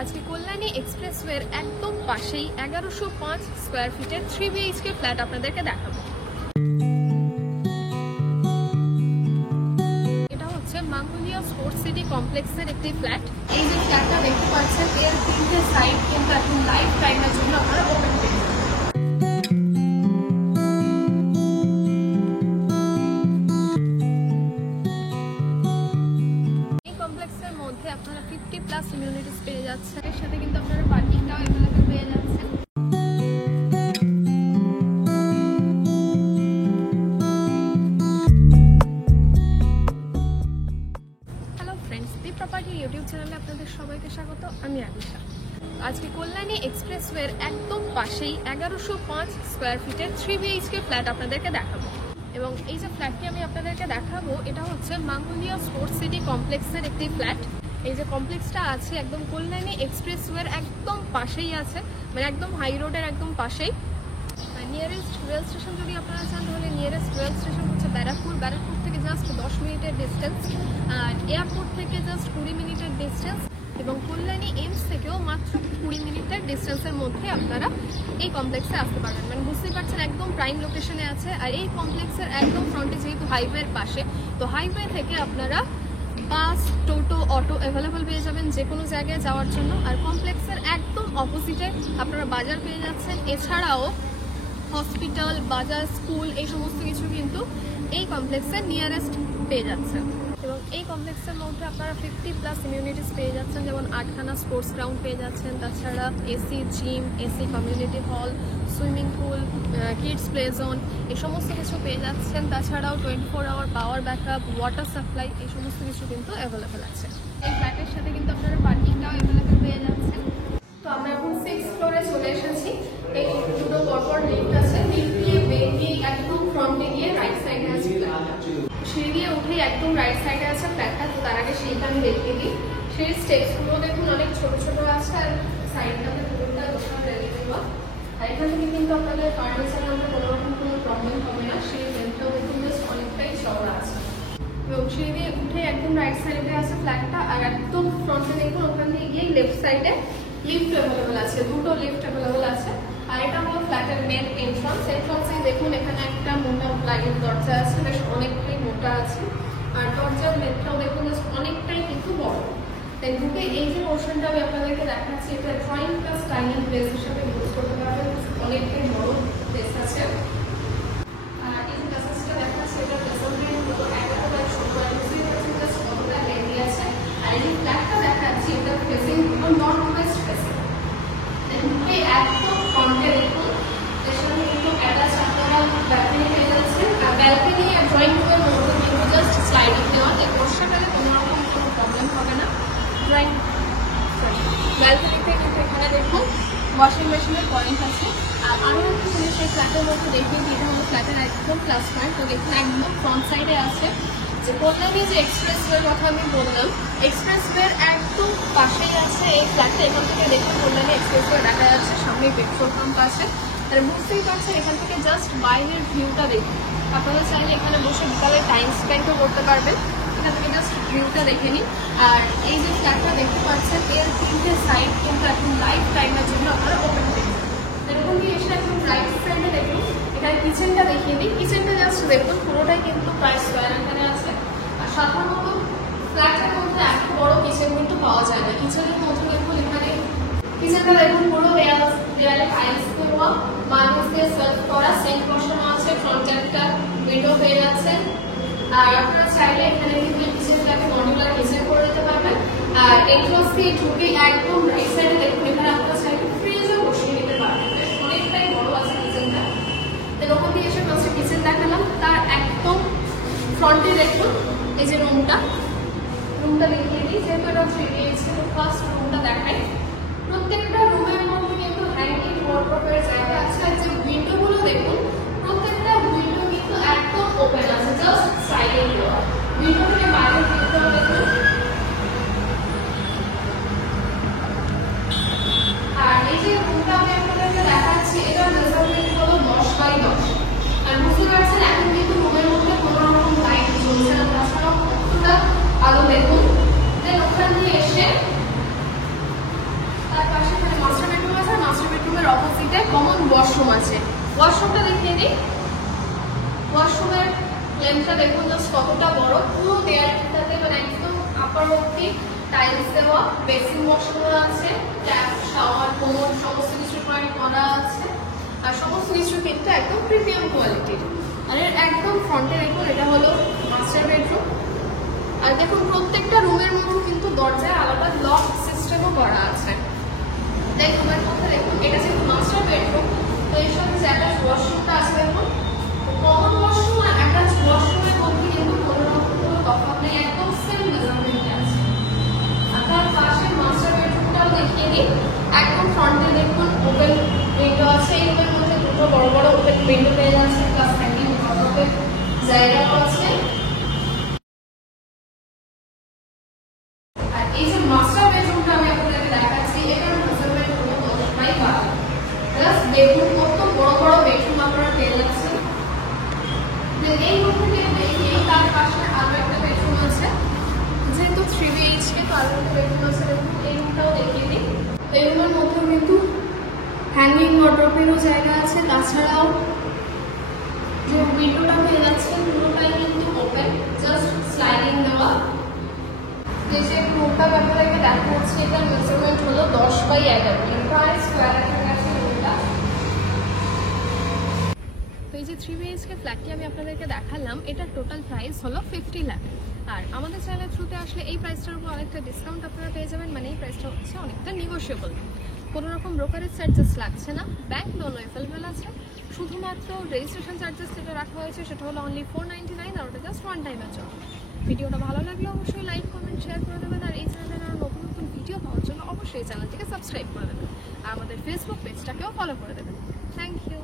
আজকে কল্যাণী এক্সপ্রেসওয়ের একদম পাশেই 1105 স্কোয়ার ফিটের 3 BHK ফ্ল্যাট আপনাদেরকে দেখাবো। এটা হচ্ছে মাঙ্গোলিয়া স্পোর্টস সিটি কমপ্লেক্সের একটি ফ্ল্যাট। এই যে ফ্ল্যাটটা দেখতে পাচ্ছেন এর তিনটে সাইড কিন্তু এখন লাইফ টাইমের জন্য আপনারা ওপেন পেয়ে যাবেন। আপনারা 50+ ইমিউনিটিস পেয়ে যাচ্ছেন, এর সাথে কিন্তু আপনারা পার্কিংটাও অ্যাভেলেবল পেয়ে যাচ্ছেন। হ্যালো ফ্রেন্ডস, দি প্রপার্টি ইউটিউব চ্যানেলে আপনাদের সবাইকে স্বাগত। আমি আলিশা। আজকে কল্যাণী এক্সপ্রেসওয়ের একদম পাশেই 1105 স্কোয়ার ফিটের 3 BHK ফ্ল্যাট আপনাদেরকে দেখাবো। এবং এই যে ফ্ল্যাটটি আমি আপনাদেরকে দেখাবো এটা হচ্ছে মাঙ্গোলিয়া স্পোর্টস সিটি কমপ্লেক্সের একটি ফ্ল্যাট। এই যে কমপ্লেক্সটা আছে একদম কল্যাণী এক্সপ্রেসওয়ের একদম পাশেই আছে, মানে একদম হাই রোডের একদম পাশেই। নিয়ারেস্ট রেল স্টেশন যদি আপনারা চান তাহলে নিয়ারেস্ট রেল স্টেশন হচ্ছে ব্যারাকপুর থেকে জাস্ট 10 মিনিটের ডিস্টেন্স, আর এয়ারপোর্ট থেকে জাস্ট 20 মিনিটের ডিস্টেন্স, এবং কল্যাণী এইমস থেকেও মাত্র 20 মিনিটের ডিস্টেন্সের মধ্যে আপনারা এই কমপ্লেক্সে আসতে পারবেন। মানে বুঝতেই পারছেন একদম প্রাইম লোকেশনে আছে। আর এই কমপ্লেক্সের একদম ফ্রন্টে যেহেতু হাইওয়ের পাশে, তো হাইওয়ে থেকে আপনারা বাস, টোটো, অটো অ্যাভেলেবল পেয়ে যাবেন যে কোনো জায়গায় যাওয়ার জন্য। আর কমপ্লেক্সের একদম অপোজিটে আপনারা বাজার পেয়ে যাচ্ছেন, এছাড়াও হসপিটাল, বাজার, স্কুল এই সমস্ত কিছু কিন্তু এই কমপ্লেক্সের নিয়ারেস্ট পেয়ে যাচ্ছেন। এবং এই কমপ্লেক্সের মধ্যে আপনারা 50+ ইমিউনিটিস পেয়ে যাচ্ছেন, যেমন 8খানা স্পোর্টস গ্রাউন্ড পেয়ে যাচ্ছেন, তাছাড়া AC gym, AC community hall, swimming pool, kids play zone এই সমস্ত কিছু পেয়ে যাচ্ছেন। তাছাড়াও 24 hour power backup, water supply এই সমস্ত কিছু কিন্তু অ্যাভেলেবেল আছে। এই ফ্ল্যাটের সাথে কিন্তু আপনারা পার্কিংটাও অ্যাভেলেবেল পেয়ে যাচ্ছেন। তো আমরা এখন 6th ফ্লোরে চলে এসেছি। এই দুটো পরপর লিফট আছে, লিফট দিয়ে বেরিয়ে একদম ফ্রন্টে গিয়ে রাইট সাইডে আছে ফ্ল্যাটটা। সিঁড়ি দিয়ে উঠেই একদম রাইট সাইডে আছে ফ্ল্যাটটা। তো তার আগে সেইটা আমি দেখিয়ে দিই। সেই স্টেপসগুলো দেখুন অনেক ছোট ছোট আছে, আর সাইডটাতে পুরোটা দোকান রেডি দেওয়া। আর এখান থেকে কিন্তু আপনাদের ফার্নিচার আনতে কোনো রকম কোনো প্রবলেম হবে না। সেই লেনটাও দেখুন জাস্ট অনেকটাই চওড়া আছে। এবং সিঁড়ি দিয়ে উঠে একদম রাইট সাইডে আছে ফ্ল্যাটটা, আর একদম ফ্রন্টে দেখুন ওখান দিয়ে গিয়ে লেফট সাইডে লিফট অ্যাভেলেবল আছে, দুটো লিফট অ্যাভেলেবল আছে। আর এটা হলো ফ্ল্যাটের মেন এন্ট্রান্স। এন্ট্রান্সে দেখুন এখানে একটা মোটা প্লাইয়ের দরজা আছে, বেশ অনেকটাই মোটা আছে। আর দরজার মেটটাও দেখুন জাস্ট অনেকটাই কিন্তু বড়। তাই ঢুকে এই যে পোর্শনটা আমি আপনাদেরকে দেখাচ্ছি, এটা ড্রয়িং প্লাস ডাইনিং প্লেস হিসাবে ইউজ করতে পারবেন। অনেকটাই বড় প্লেস আছে। আর এই যে প্যাসেজটা দেখাচ্ছি, এটা প্যাসেজের পুরো একটা বাই ছোট বুঝতেই পারছেন জাস্ট কতটা লেন্দি আছে। আর এই যে ফ্ল্যাটটা দেখাচ্ছি এটা ফেসিং নর্থ ওয়েস্ট ফেসিং। ঢুকে একদম ফ্রন্টে দেখুন এর সাথে কিন্তু অ্যাটাচ আপনারা ব্যালকনি পেয়ে যাচ্ছেন। আর ব্যালকনি আর ড্রয়িং রুমের মধ্যে কিন্তু জাস্ট স্লাইডিং দেওয়া, এই বর্ষাকালে কোনো রকম কোনো প্রবলেম হবে না। ড্রয়িং ব্যালকনিতে কিন্তু এখানে দেখুন ওয়াশিং মেশিনের পয়েন্ট আছে। আর আমি একটা জিনিস এই ফ্ল্যাটের মধ্যে দেখিয়ে দিই, এটা হলো ফ্ল্যাটের একদম প্লাস পয়েন্ট। তো দেখুন একদম ফ্রন্ট সাইডে আছে যে কল্যাণী যে এক্সপ্রেসওয়ের কথা আমি বললাম, এক্সপ্রেসওয়ের একদম পাশেই আছে এই ফ্ল্যাটটা। এখান থেকে দেখুন কল্যাণী এক্সপ্রেসওয়ে দেখা যাচ্ছে, সামনে পেট্রোল পাম্প আছে। আর বুঝতেই পারছেন এখান থেকে জাস্ট বাইরের ভিউটা দেখুন। আপনারা চাইলে এখানে বসে বিকালে টাইম স্পেন্ডও করতে পারবেন। এখান থেকে জাস্ট ভিউটা দেখে নিন। আর এই যে ফ্ল্যাটটা দেখতে পাচ্ছেন এর তিনটে সাইড কিন্তু এখন লাইফ টাইমের জন্য আপনারা ওপেন পেয়ে যাবেন। এরকম কি এসে একদম রাইট সাইডে দেখুন এখানে কিচেনটা দেখিয়ে দিই। কিচেনটা জাস্ট দেখুন পুরোটাই কিন্তু প্রায় স্কোয়ার এখানে আছে। আর সাধারণত ফ্ল্যাটের মধ্যে এত বড় কিচেন কিন্তু পাওয়া যায় না। কিচেনের মধ্যে দেখুন এখানে কিচেনটা দেখুন পুরো দেয়ালে টাইলস দেওয়া, মার্বেলস দিয়ে সার্ভ করা, সিঙ্ক বসানো আছে, ফ্রন্টে একটা উইন্ডো পেয়ে যাচ্ছেন। আর আপনারা চাইলে এখানে কিন্তু কিচেনটাকে মডিউলার কিচেন করে দিতে পারবেন। আর এন্ট্রান্স দিয়ে ঢুকে একদম রাইট সাইডে দেখুন এখানে আপনারা চাইলে ফ্রিজও বসিয়ে নিতে পারবেন। অনেকটাই বড় আছে কিচেনটা। এরকম দিয়ে এসে ফার্স্টে কিচেন দেখালাম, তার একদম ফ্রন্টে দেখুন এই যে রুমটা দেখিয়ে দিই। যেহেতু এটা 3 BHK, তো ফার্স্ট রুমটা দেখাই। প্রত্যেকটা রুমের মধ্যে কিন্তু হ্যাঙ্গিং ওয়ার্ড্রোবের জায়গা আছে। আর যে উইন্ডোগুলো দেখুন প্রত্যেকটা উইন্ডো কিন্তু একদম ওপেন আছে, জাস্ট সাইডে দেওয়া। উইন্ডো থেকে বাইরে ভিউটাও দেখুন। আর এই যে রুমটা আমি আপনাদেরকে দেখাচ্ছি, এটার মেজারমেন্ট হলো 10x10। আর বুঝতে পারছেন এখন কিন্তু রুমের মধ্যে কোনো রকম লাইট জ্বলছে না, তাছাড়াও কতটা আলো দেখুন। দেন ওখান দিয়ে এসে বাড়িতে কমন ওয়াশরুম আছে। ওয়াশরুমটা দেখিয়ে দিই। ওয়াশরুমের লেন্থটা দেখুন জাস্ট কতটা বড়, পুরো দেয়ালটাতে মানে একদম আপার অব্দি টাইলস দেওয়া, বেসিন ওয়াশরুম আছে, ট্যাপ, শাওয়ার, কোমোড সমস্ত কিছু পয়েন্ট করা আছে। আর সমস্ত কিছু কিন্তু একদম প্রিমিয়াম কোয়ালিটির। আর এর একদম ফ্রন্টে দেখুন এটা হলো মাস্টার বেডরুম। আর দেখুন প্রত্যেকটা রুমের মধ্যে কিন্তু দরজায় আলাদা লক সিস্টেমও করা আছে। তাই রুমের মধ্যে দেখুন এটা যেহেতু মাস্টার বেডরুম, তো এর সাথে যে অ্যাটাচ ওয়াশরুমটা আছে দেখুন, কমন ওয়াশরুম আর অ্যাটাচ ওয়াশরুমের মধ্যে কিন্তু কোনো রকম কোনো তফাৎ নেই, একদম সেম মেজারমেন্টে আছে। আর তার পাশে মাস্টার বেডরুমটাও দেখিয়ে দিই। একদম ফ্রন্টে দেখুন ওপেন উইন্ডো আছে, এই রুমের মধ্যে দুটো বড় বড় ওপেন উইন্ডো পেয়ে যাচ্ছে, প্লাস হ্যাঙ্গিং ওয়ার্ডরোবের জায়গাও আছে। আর এই যে মাস্টার বেডরুমটা আমি আপনাদেরকে দেখাচ্ছি, এটার মেজারমেন্ট হলো 10x12, প্লাস বেডরুম কত বড় বড় বেডরুম আপনারা পেয়ে যাচ্ছেন। এই রুম থেকে দেখি তার পাশে আরো একটা বেডরুম আছে, যেহেতু 3 BHK তো আরো একটা বেডরুম আছে। দেখুন এই রুমটাও দেখিয়ে দিই। এই রুমের মধ্যে কিন্তু হ্যাঙ্গিং ওয়ার্ডরোবেরও জায়গা আছে, তাছাড়াও যে উইন্ডোটা পেয়ে যাচ্ছেন পুরোটাই কিন্তু ওপেন, জাস্ট স্লাইডিং দেওয়া। যে রুমটা আপনাদেরকে দেখা যাচ্ছে এটার মেজারমেন্ট হলো 10x11, এন্টায়ার স্কোয়ার আছে রুমটা। তো এই যে 3 BHK ফ্ল্যাটটি আমি আপনাদেরকে দেখালাম, এটার টোটাল প্রাইস হলো 50 লাখ। আর আমাদের চ্যানেলের থ্রুতে আসলে এই প্রাইসটার উপর অনেকটা ডিসকাউন্ট আপনারা পেয়ে যাবেন, মানে এই প্রাইসটা হচ্ছে অনেকটা নেগোশিয়েবল। কোনো রকম ব্রোকারেজ চার্জেস লাগছে না, ব্যাংক লোনও অ্যাভেলেবেল আছে। শুধুমাত্র রেজিস্ট্রেশন চার্জেস যেটা রাখা হয়েছে সেটা হলো অনলি 499, আর ওটা জাস্ট ওয়ান টাইমের জন্য। ভিডিওটা ভালো লাগলে অবশ্যই লাইক, কমেন্ট, শেয়ার করে দেবেন। আর এই চ্যানেলের আরও নতুন নতুন ভিডিও পাওয়ার জন্য অবশ্যই এই চ্যানেলটিকে সাবস্ক্রাইব করে দেবেন, আর আমাদের ফেসবুক পেজটাকেও ফলো করে দেবেন। Thank you.